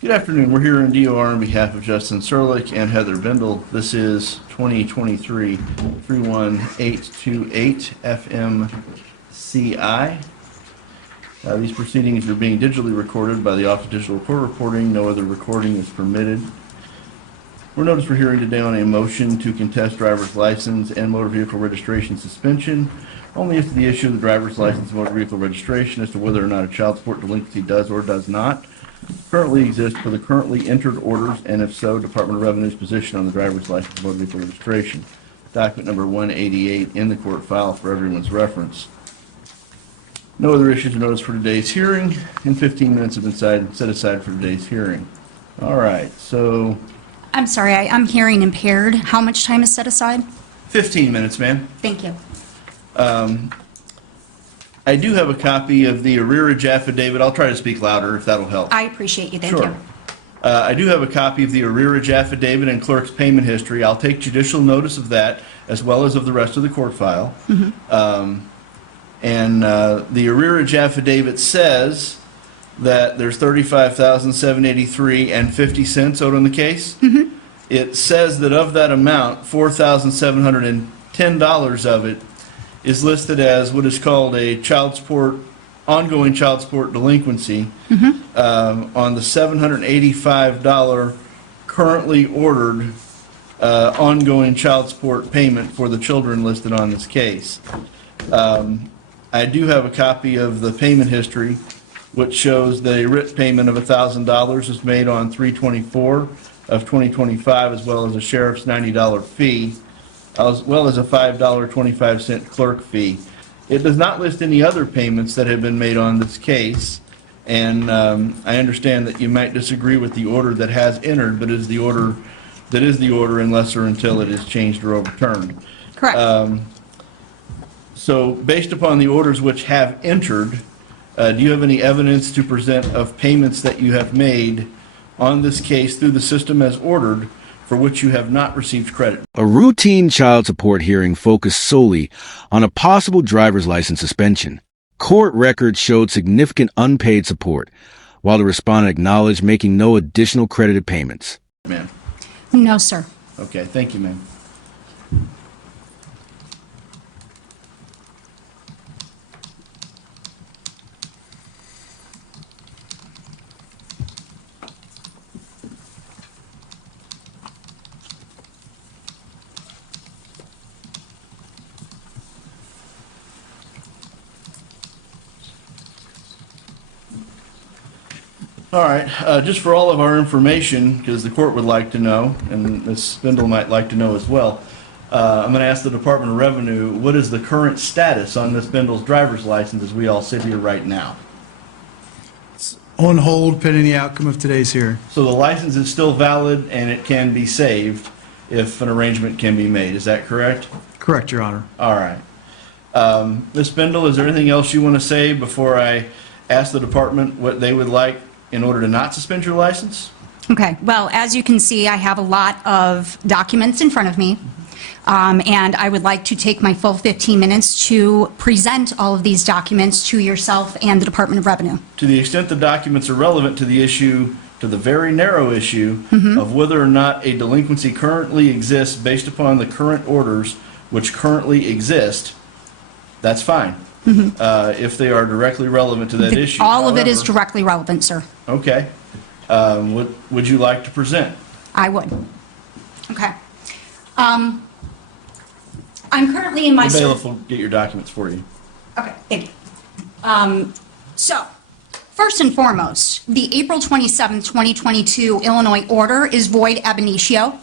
Good afternoon. We're here in DOR on behalf of Justin Serlich and Heather Bindle. This is 2023-31828 FMCI. These proceedings are being digitally recorded by the Office of Digital Court Reporting. No other recording is permitted. We're noticed for hearing today on a motion to contest driver's license and motor vehicle registration suspension, only as to the issue of the driver's license and motor vehicle registration as to whether or not a child support delinquency does or does not currently exist for the currently entered orders, and if so, Department of Revenue's position on the driver's license and motor vehicle registration. Document number 188 in the court file for everyone's reference. No other issues are noticed for today's hearing, and 15 minutes have been set aside for today's hearing. All right, so I'm sorry, I'm hearing impaired. How much time is set aside? 15 minutes, ma'am. Thank you. I do have a copy of the arrearage affidavit. I'll try to speak louder if that'll help. I appreciate you. Thank Sure. you. I do have a copy of the arrearage affidavit and clerk's payment history. I'll take judicial notice of that as well as of the rest of the court file. The arrearage affidavit says that there's $35,783.50 owed on the case. It says that of that amount, $4,710 of it is listed as what is called a ongoing child support delinquency on the $785 currently ordered ongoing child support payment for the children listed on this case. I do have a copy of the payment history, which shows that a writ payment of $1,000 was made on 3/24 of 2025, as well as a sheriff's $90 fee, as well as a $5.25 clerk fee. It does not list any other payments that have been made on this case, and I understand that you might disagree with the order that has entered, but is the order unless or until it is changed or overturned. Correct. So based upon the orders which have entered, do you have any evidence to present of payments that you have made on this case through the system as ordered for which you have not received credit? A routine child support hearing focused solely on a possible driver's license suspension. Court records showed significant unpaid support, while the respondent acknowledged making no additional credited payments. Ma'am. No, sir. Okay, thank you, ma'am. All right, just for all of our information, because the court would like to know, and Ms. Spindle might like to know as well, I'm going to ask the Department of Revenue, what is the current status on Ms. Spindle's driver's license as we all sit here right now? On hold pending the outcome of today's hearing. So the license is still valid and it can be saved if an arrangement can be made, is that correct? Correct, Your Honor. All right. Ms. Spindle, is there anything else you want to say before I ask the department what they would like in order to not suspend your license? Okay. Well, as you can see, I have a lot of documents in front of me, and I would like to take my full 15 minutes to present all of these documents to yourself and the Department of Revenue. To the extent the documents are relevant to the issue, to the very narrow issue of whether or not a delinquency currently exists based upon the current orders which currently exist, that's fine. If they are directly relevant to that issue. All of it is However, directly relevant, sir. Okay. What would you like to present? I would. Okay. I'm currently in my... The bailiff will get your documents for you. Okay, thank you. So, first and foremost, the April 27th, 2022 Illinois order is void ab initio.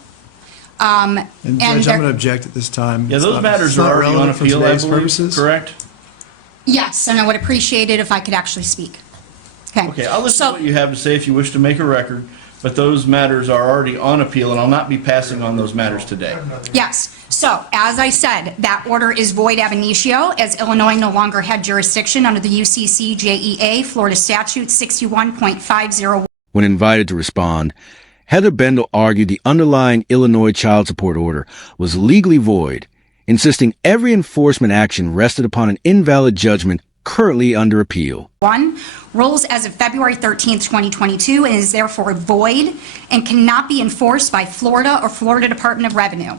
And Judge, I'm going to object at this time. Yeah, It's those not- matters it's are not already on relevant for appeal, I today's believe, purposes. correct? Yes, and I would appreciate it if I could actually speak. Okay. Okay, I'll listen So- to what you have to say if you wish to make a record, but those matters are already on appeal, and I'll not be passing on those matters today. Yes. So, as I said, that order is void ab initio, as Illinois no longer had jurisdiction under the UCC JEA, Florida Statute 61.501. When invited to respond, Heather Bindle argued the underlying Illinois child support order was legally void, insisting every enforcement action rested upon an invalid judgment currently under appeal. 1 rules as of February 13th, 2022, and is therefore void and cannot be enforced by Florida or Florida Department of Revenue.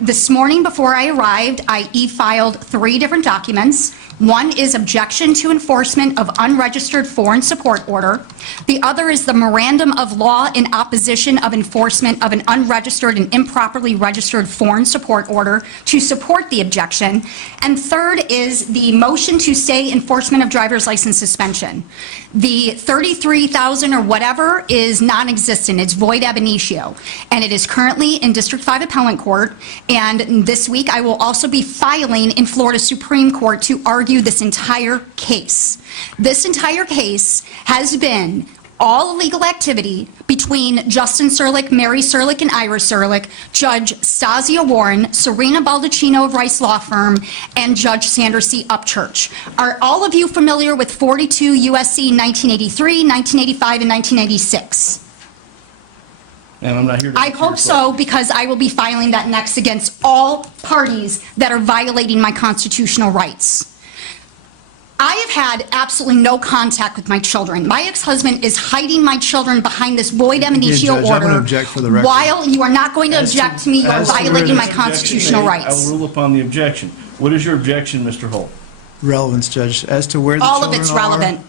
This morning before I arrived, I e-filed 3 different documents. One is objection to enforcement of unregistered foreign support order. The other is the memorandum of law in opposition of enforcement of an unregistered and improperly registered foreign support order to support the objection. And third is the motion to stay enforcement of driver's license suspension. The $33,000 or whatever is non-existent. It's void ab initio. And it is currently in District 5 Appellate Court. And this week I will also be filing in Florida Supreme Court to argue this entire case. This entire case has been all illegal activity between Justin Serlich, Mary Serlich, and Ira Serlich, Judge Stasia Warren, Serena Baldacchino of Rice Law Firm, and Judge Sanders C. Upchurch. Are all of you familiar with 42 U.S.C. 1983, 1985, and 1986? And I'm not here to... I hope so, because I will be filing that next against all parties that are violating my constitutional rights. I have had absolutely no contact with my children. My ex-husband is hiding my children behind this void ab initio Judge, I'm order. gonna object for the record. While you are not going to object to me, you are as to where violating this my constitutional I rights. will rule upon the objection. What is your objection, Mr. Holt? Relevance, Judge, as to where the All of children it's are, relevant.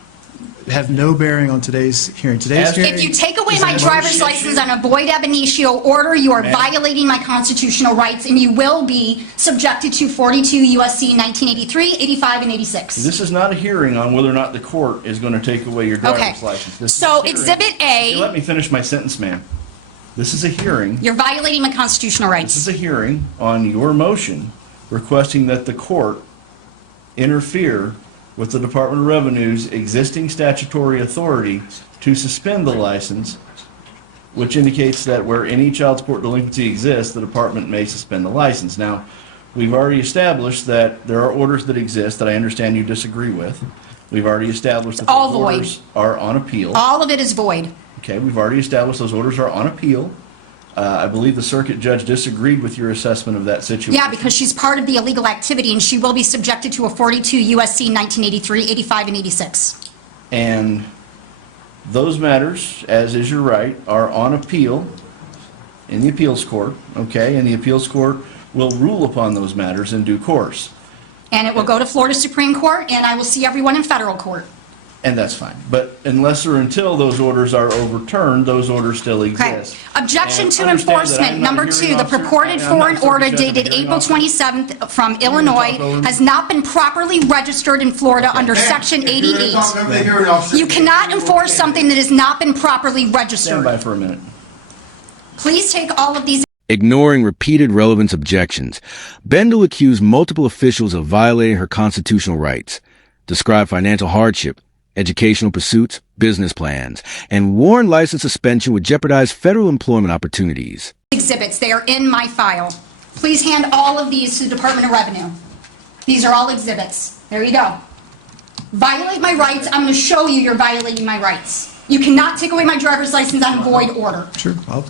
have no bearing on today's hearing. Today's As- hearing. If you take away is my a driver's motion- license on a void ab initio order, you are Ma'am. violating my constitutional rights, and you will be subjected to 42 U.S.C. 1983, 85, and 86. This is not a hearing on whether or not the court is going to take away your driver's Okay. license. This is So a hearing- Exhibit A- You let me finish my sentence, ma'am. This is a hearing. You're violating my constitutional This rights. is a hearing on your motion requesting that the court interfere with the Department of Revenue's existing statutory authority to suspend the license, which indicates that where any child support delinquency exists, the department may suspend the license. Now, we've already established that there are orders that exist that I understand you disagree with. We've already established that All those void. orders are on appeal. All of it is void. Okay, we've already established those orders are on appeal. I believe the circuit judge disagreed with your assessment of that situation. Yeah, because she's part of the illegal activity, and she will be subjected to a 42 U.S.C. 1983, 85, and 86. And those matters, as is your right, are on appeal in the appeals court, okay? And the appeals court will rule upon those matters in due course. And it will go to Florida Supreme Court, and I will see everyone in federal court. And that's fine. But unless or until those orders are overturned, those orders still Okay. exist. Objection And to understand that enforcement. I'm not a Number hearing 2, the officer. purported I'm not a foreign circuit order judge, I'm a dated hearing April officer. 27th from gonna Illinois talk over me? has not been properly registered in Florida under Section 88. You cannot enforce something that has not been properly Stand by registered. for a minute. Please take all of these. Ignoring repeated relevance objections, Bendel accused multiple officials of violating her constitutional rights, described financial hardship, educational pursuits, business plans, and warned license suspension would jeopardize federal employment opportunities. Exhibits. They are in my file. Please hand all of these to the Department of Revenue. These are all exhibits. There you go. Violate my rights. I'm going to show you you're violating my rights. You cannot take away my driver's license on a void order. Sure, I'll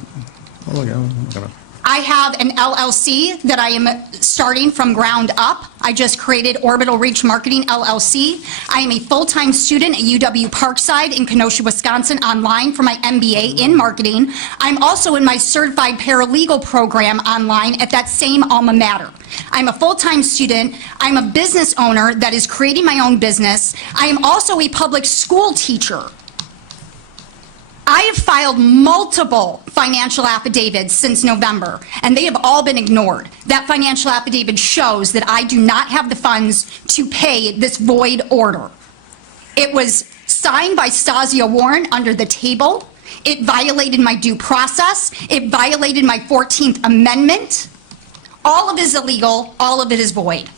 look at it. I have an LLC that I am starting from ground up. I just created Orbital Reach Marketing LLC. I am a full-time student at UW Parkside in Kenosha, Wisconsin, online for my MBA in marketing. I'm also in my certified paralegal program online at that same alma mater. I'm a full-time student. I'm a business owner that is creating my own business. I am also a public school teacher. I have filed multiple financial affidavits since November, and they have all been ignored. That financial affidavit shows that I do not have the funds to pay this void order. It was signed by Stasia Warren under the table. It violated my due process. It violated my 14th Amendment. All of it is illegal. All of it is void.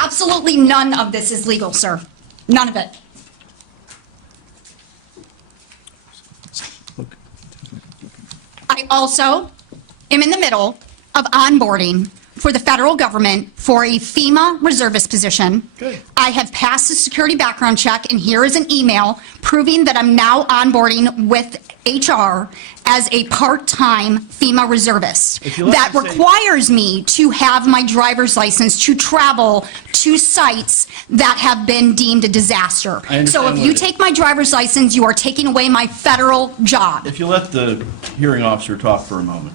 Absolutely none of this is legal, sir. None of it. I also am in the middle of onboarding for the federal government for a FEMA reservist position. Good. I have passed the security background check, and here is an email proving that I'm now onboarding with HR as a part-time FEMA reservist. If you let That me say- requires me to have my driver's license to travel to sites that have been deemed a disaster. I understand So if what you it is. take my driver's license, you are taking away my federal job. If you let the hearing officer talk for a moment.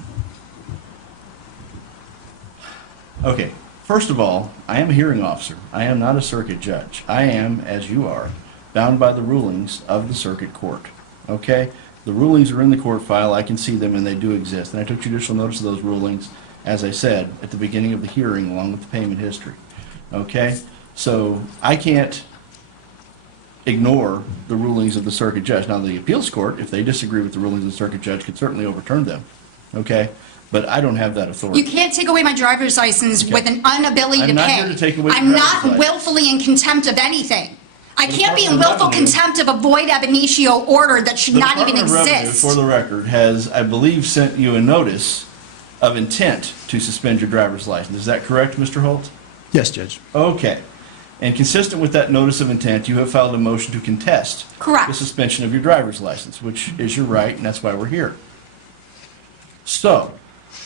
Okay, first of all, I am a hearing officer. I am not a circuit judge. I am, as you are, bound by the rulings of the circuit court. Okay? The rulings are in the court file. I can see them, and they do exist. And I took judicial notice of those rulings, as I said, at the beginning of the hearing, along with the payment history. Okay? So I can't ignore the rulings of the circuit judge. Now, the appeals court, if they disagree with the rulings of the circuit judge, could certainly overturn them. Okay? But I don't have that authority. You can't take away my driver's license with an inability to pay. I'm not here to take away your I'm driver's not license. willfully in contempt of anything. I The can't be in Department of willful Revenue- contempt of a void ab initio order that should The not even Department of Revenue, exist. for the record, has, I believe, sent you a notice of intent to suspend your driver's license. Is that correct, Mr. Holt? Yes, Judge. Okay. And consistent with that notice of intent, you have filed a motion to contest Correct. the suspension of your driver's license, which is your right, and that's why we're here. So,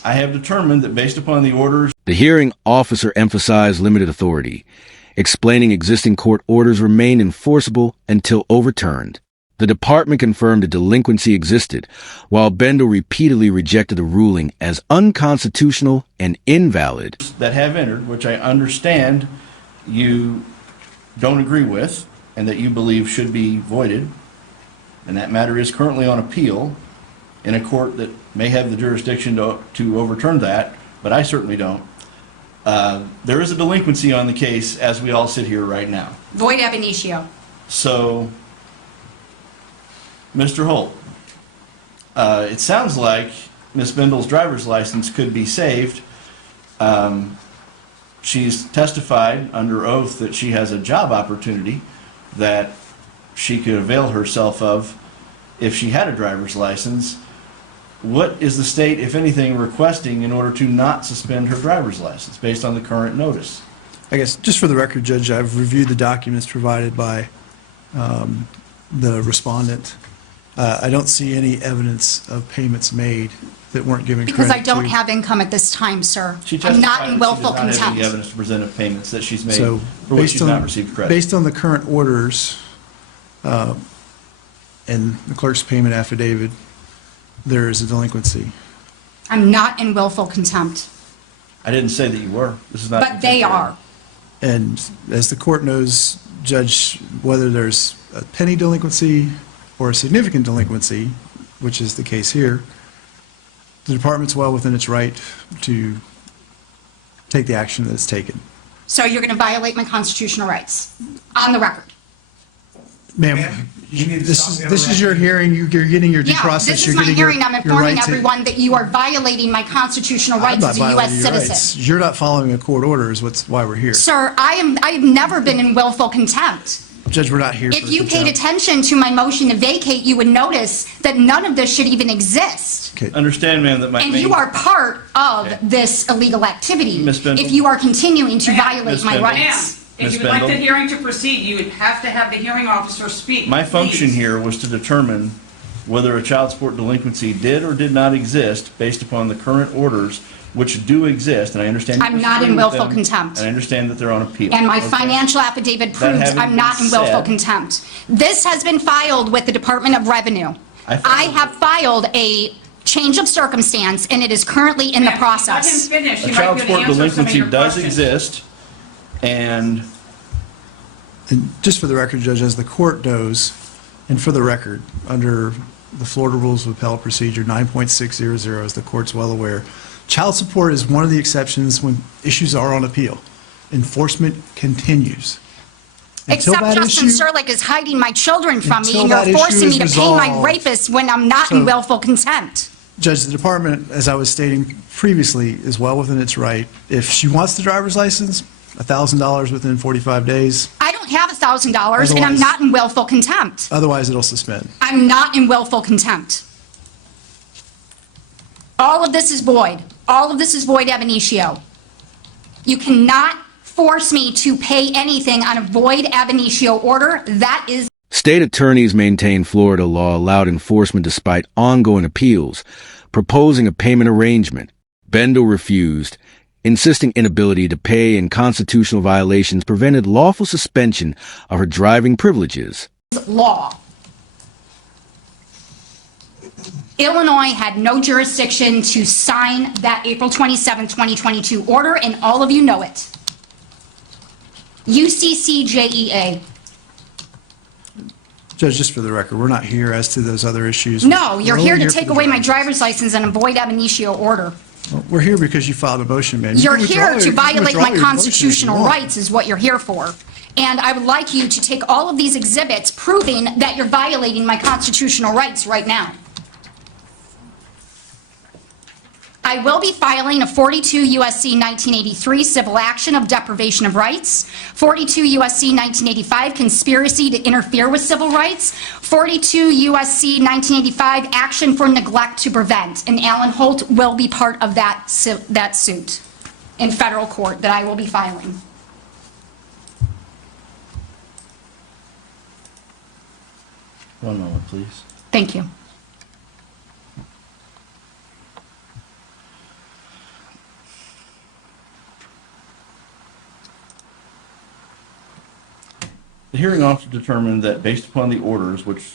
I have determined that based upon the orders The hearing officer emphasized limited authority, explaining existing court orders remain enforceable until overturned. The department confirmed a delinquency existed, while Bendel repeatedly rejected the ruling as unconstitutional and invalid. that have entered, which I understand you don't agree with, and that you believe should be voided, and that matter is currently on appeal in a court that may have the jurisdiction to overturn that, but I certainly don't. There is a delinquency on the case as we all sit here right now. Void ab initio. So, Mr. Holt, it sounds like Ms. Bendel's driver's license could be saved. She's testified under oath that she has a job opportunity that she could avail herself of if she had a driver's license. What is the state, if anything, requesting in order to not suspend her driver's license based on the current notice? I guess, just for the record, Judge, I've reviewed the documents provided by the respondent. I don't see any evidence of payments made that weren't given credit Because I don't to. have income at this time, sir. She I'm not testified in that willful she does not have any contempt. evidence to present of payments that she's made So, for which based she's on, not received credit. based on the current orders and the clerk's payment affidavit, there is a delinquency. I'm not in willful contempt, I didn't say that you were. This is not. but they are. And as the court knows, Judge, whether there's a penny delinquency or a significant delinquency, which is the case here, the department's well within its right to take the action that it's taken. So you're going to violate my constitutional rights, on the record. Ma'am, You need to this stop is your hearing, you're getting your due Yeah, process. this is you're my getting your- hearing. I'm your informing right to- everyone that you are violating my constitutional I'm rights not as a U.S. violating your rights. citizen. You're not following a court order is why we're here. Sir, I've never been in willful contempt. Judge, we're not here for If you paid contempt. attention to my motion to vacate, you would notice that none of this should even exist. Okay. Understand, ma'am, that my And main. you are part of Okay. this illegal activity. Ms. Bendel? If you are continuing to Ma'am. violate Ms. my Bendel? Ma'am, rights. if Ms. you would like the Bendel? hearing to proceed, you would have to have the hearing officer speak. My function please. here was to determine whether a child support delinquency did or did not exist based upon the current orders, which do exist, and I understand. you I'm not disagree in with willful them, contempt. And I understand that they're on appeal. And my Okay? financial affidavit proves having I'm not been in willful said- contempt. This has been filed with the Department of Revenue. I filed I it. have filed a change of circumstance, and it is currently in the Ma'am, process. Let him finish. A He child might be able support to answer some of delinquency your does questions. exist, and And just for the record, Judge, as the court knows, and for the record, under the Florida Rules of Appellate Procedure 9.600, as the court's well aware, child support is one of the exceptions when issues are on appeal. Enforcement continues. Until Except that Justin issue- Sirleck is hiding my children from me, Until and you're that issue forcing me to is pay my resolved. rapist when I'm not in So- willful contempt. Judge, the department, as I was stating previously, is well within its right. If she wants the driver's license, $1,000 within 45 days. I don't have $1,000, and I'm Otherwise- not in willful contempt. Otherwise, it'll suspend. I'm not in willful contempt. All of this is void. All of this is void ab initio. You cannot force me to pay anything on a void ab initio order. That is State attorneys maintain Florida law allowed enforcement despite ongoing appeals, proposing a payment arrangement. Bendel refused, insisting inability to pay and constitutional violations prevented lawful suspension of her driving privileges. law. Illinois had no jurisdiction to sign that April 27, 2022 order, and all of you know it. UCCJEA. Judge, just for the record, we're not here as to those other issues. No, you're We're here only to for take the away my driver's driver's license and avoid ab initio order. Well, we're here because you filed a motion, man. You You're can here withdraw to your- violate withdraw my your motion if you constitutional want. rights is what you're here for. And I would like you to take all of these exhibits proving that you're violating my constitutional rights right now. I will be filing a 42 U.S.C. 1983 civil action of deprivation of rights, 42 U.S.C. 1985 conspiracy to interfere with civil rights, 42 U.S.C. 1985 action for neglect to prevent, and Alan Holt will be part of that suit in federal court that I will be filing. One moment, please. Thank you. The hearing officer determined that based upon the orders, which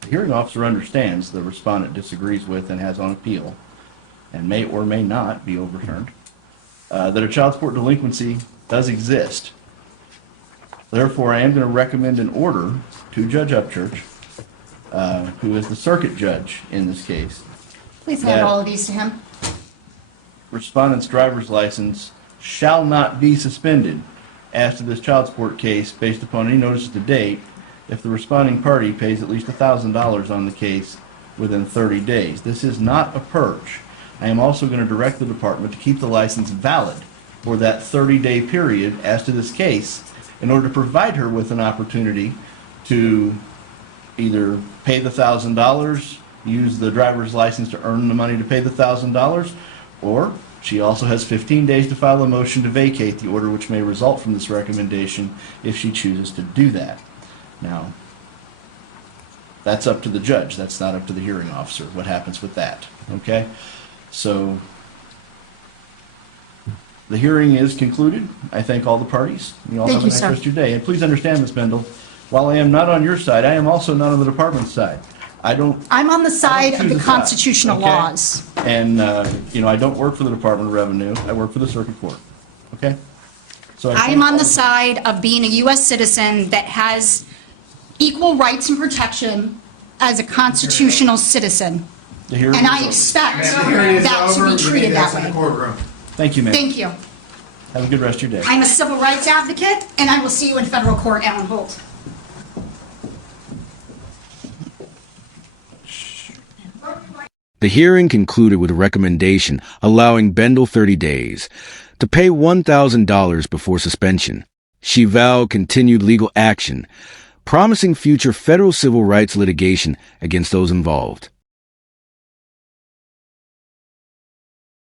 the hearing officer understands the respondent disagrees with and has on appeal, and may or may not be overturned, that a child support delinquency does exist. Therefore, I am going to recommend an order to Judge Upchurch, who is the circuit judge in this case. Please hand all of these to him. Respondent's driver's license shall not be suspended as to this child support case based upon any notice to date if the responding party pays at least $1,000 on the case within 30 days. This is not a purge. I am also going to direct the department to keep the license valid for that 30-day period as to this case in order to provide her with an opportunity to either pay the $1,000, use the driver's license to earn the money to pay the $1,000, or she also has 15 days to file a motion to vacate the order, which may result from this recommendation if she chooses to do that. Now, that's up to the judge. That's not up to the hearing officer, what happens with that, okay? So, the hearing is concluded. I thank all the parties. You all Thank have a you, nice sir. rest of your day. And please understand, Ms. Bendel, while I am not on your side, I am also not on the department's side. I'm on the side of choose the a side, constitutional okay? laws. And, I don't work for the Department of Revenue. I work for the circuit court, okay? So I thank am on all the side of being a U.S. citizen that has equal rights and protection as a constitutional citizen. the hearing And is I over. expect Ma'am, the hearing is that to over. be treated that In the way. courtroom. Thank you, ma'am. Thank you. Have a good rest of your day. I'm a civil rights advocate, and I will see you in federal court, Alan Holt. The hearing concluded with a recommendation allowing Bendel 30 days to pay $1,000 before suspension. She vowed continued legal action, promising future federal civil rights litigation against those involved.